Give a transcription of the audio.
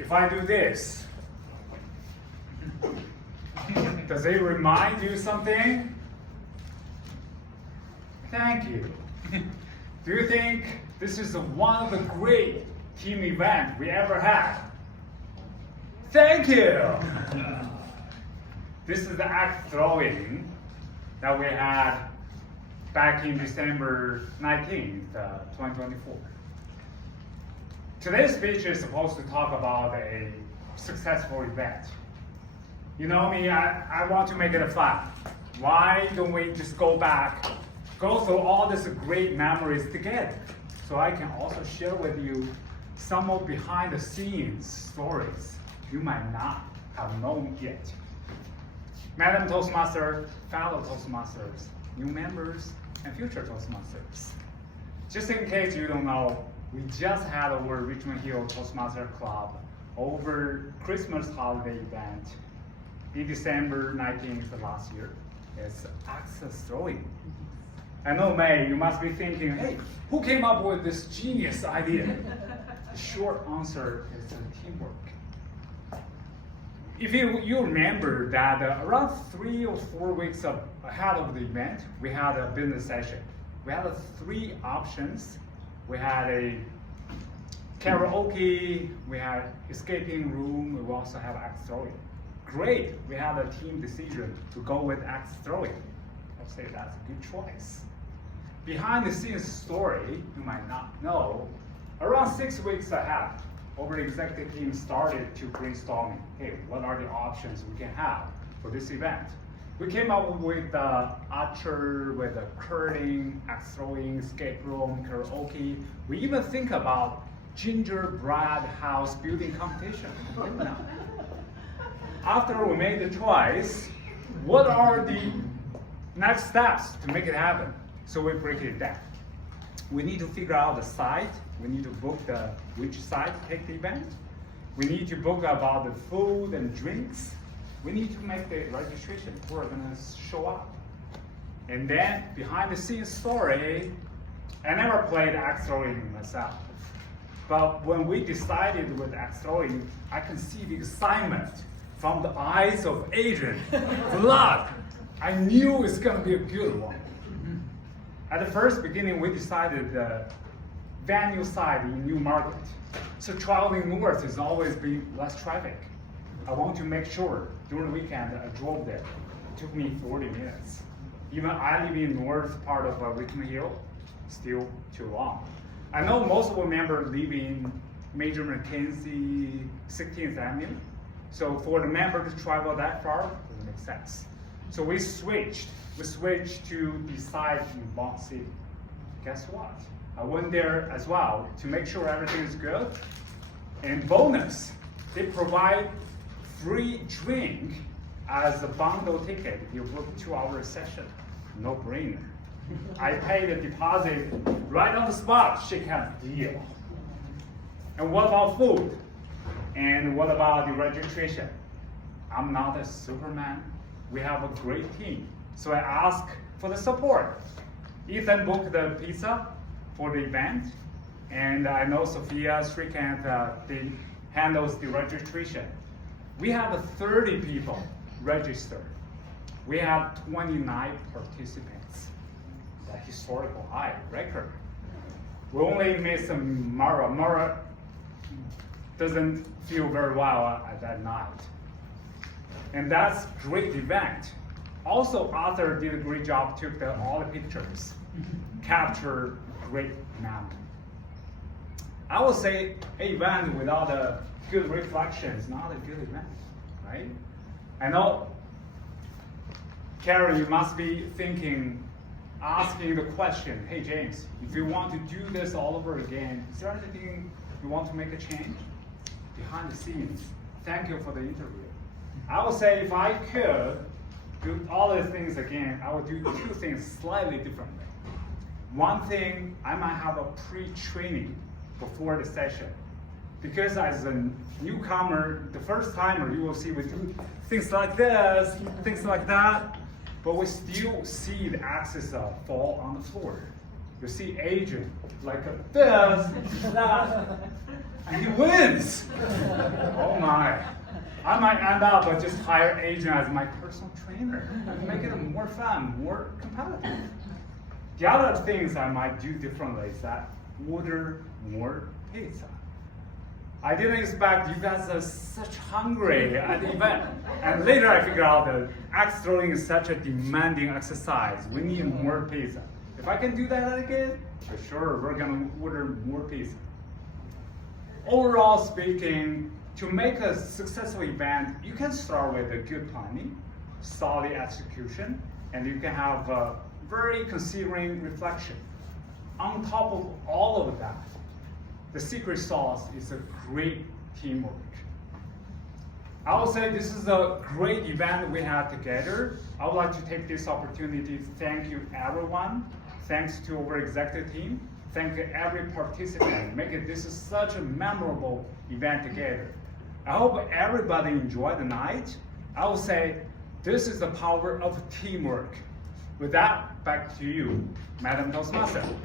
if I do this, does it remind you something? Thank you. Do you think this is one of the great team events we ever had? Thank you. This is the axe throwing that we had back in December 19th, 2024. Today's speech is supposed to talk about a successful event. You know me, I want to make it fun. Why don't we just go back, go through all these great memories together, so I can also share with you some of behind the scenes stories you might not have known yet. Madam Toastmaster, fellow Toastmasters, new members, and future Toastmasters. Just in case you don't know, we just had our Richmond Hill Toastmaster Club over Christmas holiday event in December 19th last year. It's axe throwing. I know, May, you must be thinking, hey, who came up with this genius idea? The short answer is teamwork. If you remember that around 3 or 4 weeks ahead of the event, we had a business session. We had 3 options. We had a karaoke, we had escaping room, we also have axe throwing. Great, we had a team decision to go with axe throwing. I'd say that's a good choice. Behind the scenes story, you might not know, around 6 weeks ahead, our executive team started to brainstorming, hey, what are the options we can have for this event? We came up with archer, with curling, axe throwing, escape room, karaoke. We even think about gingerbread house building competition. After we made the choice, what are the next steps to make it happen? So we break it down. We need to figure out the site. We need to book which site to take the event. We need to book about the food and drinks. We need to make the registration. Who are going to show up? And then behind the scenes story, I never played axe throwing myself. But when we decided with axe throwing, I can see the excitement from the eyes of Adrian. Blood. I knew it's going to be a good one. At the first beginning, we decided the venue site in New Market. So traveling north is always be less traffic. I want to make sure during the weekend I drove there. It took me 40 minutes. Even I live in north part of Richmond Hill, still too long. I know most of our members live in Major Mackenzie, 16th Avenue. So for the member to travel that far, doesn't make sense. So we switched to the site in Bond City. Guess what? I went there as well to make sure everything is good. And bonus, they provide free drink as a bundle ticket if you book a 2-hour session. No brainer. I paid a deposit right on the spot, shake hand deal. And what about food? And what about the registration? I'm not a Superman. We have a great team. So I ask for the support. Ethan booked the pizza for the event. And I know Sophia Shrikant handles the registration. We have 30 people registered. We have 29 participants. The historical high record. We only missed Mara. Mara doesn't feel very well at that night. And that's a great event. Also, Arthur did a great job, took all the pictures, captured great memory. I would say an event without a good reflection is not a good event, right? I know, Karen, you must be thinking, asking the question, hey James, if you want to do this all over again, is there anything you want to make a change? Behind the scenes, thank you for the interview. I would say if I could do all the things again, I would do 2 things slightly differently. One thing, I might have a pre-training before the session. Because as a newcomer, the first timer, you will see we do things like this, things like that, but we still see the axes fall on the floor. You see Adrian like this, that, and he wins. I might end up just hire agent as my personal trainer and make it more fun, more competitive. The other things I might do differently is that order more pizza. I didn't expect you guys are such hungry at the event. And later I figured out that axe throwing is such a demanding exercise. We need more pizza. If I can do that again, for sure we're gonna order more pizza. Overall speaking, to make a successful event, you can start with a good planning, solid execution, and you can have a very considering reflection. On top of all of that, the secret sauce is a great teamwork. I would say this is a great event we had together. I would like to take this opportunity to thank you everyone. Thanks to our executive team. Thank every participant. Making this is such a memorable event together. I hope everybody enjoyed the night. I would say this is the power of teamwork. With that, back to you, Madam Toastmaster.